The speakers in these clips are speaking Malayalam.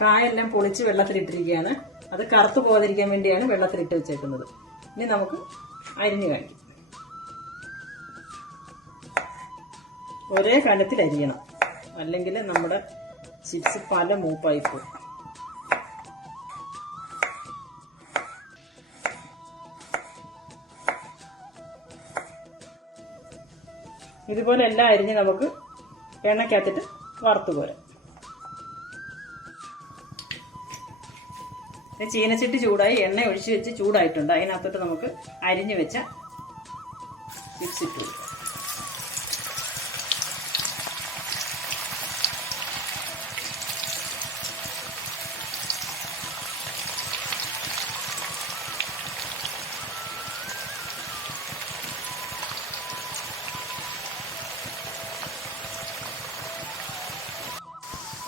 കായെല്ലാം പൊളിച്ച് വെള്ളത്തിലിട്ടിരിക്കുകയാണ്. അത് കറുത്തു പോകാതിരിക്കാൻ വേണ്ടിയാണ് വെള്ളത്തിലിട്ട് വെച്ചേക്കുന്നത്. ഇനി നമുക്ക് അരിഞ്ഞു കാണിക്കാം. ഒരേ കനത്തിൽ അരിയണം, അല്ലെങ്കിൽ നമ്മുടെ ചിപ്സ് പല മൂപ്പായി പോകും. ഇതുപോലെ എല്ലാം അരിഞ്ഞ് നമുക്ക് എണ്ണയ്ക്കകത്തിട്ട് വറുത്ത് പോരാം. ചീനച്ചട്ടി ചൂടായി, എണ്ണ ഒഴിച്ച് വെച്ച് ചൂടായിട്ടുണ്ട്. അതിനകത്തോട്ട് നമുക്ക് അരിഞ്ഞു വെച്ച ചിപ്സ് ഇട്ട് കൊടുക്കാം.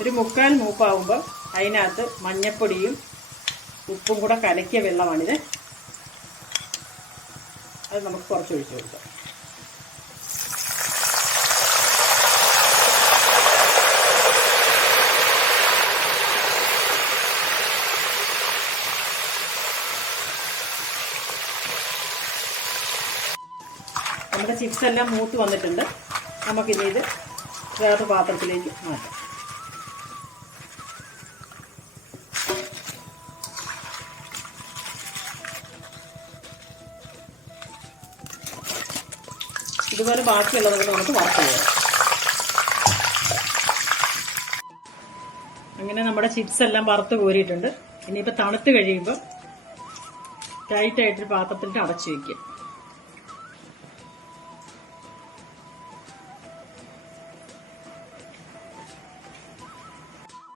ഒരു മുക്കാൽ മൂപ്പാവുമ്പോൾ അതിനകത്ത് മഞ്ഞപ്പൊടിയും ഉപ്പും കൂടെ കലക്കിയ വെള്ളമാണിത്. അത് നമുക്ക് കുറച്ച് ഒഴിച്ചു കൊടുക്കാം. നമ്മുടെ ചിപ്സ് എല്ലാം മൂത്ത് വന്നിട്ടുണ്ട്. നമുക്കിനി ഇത് വേറൊരു പാത്രത്തിലേക്ക് മാറ്റാം. ഇതുപോലെ ബാക്കിയുള്ളത് നമുക്ക് വറുത്ത് ചെയ്യാം. അങ്ങനെ നമ്മുടെ ചിപ്സ് എല്ലാം വറുത്ത് കോരിയിട്ടുണ്ട്. ഇനിയിപ്പോൾ തണുത്ത് കഴിയുമ്പോൾ ടൈറ്റായിട്ടൊരു പാത്രത്തിലിട്ട് അടച്ചു വയ്ക്കുക.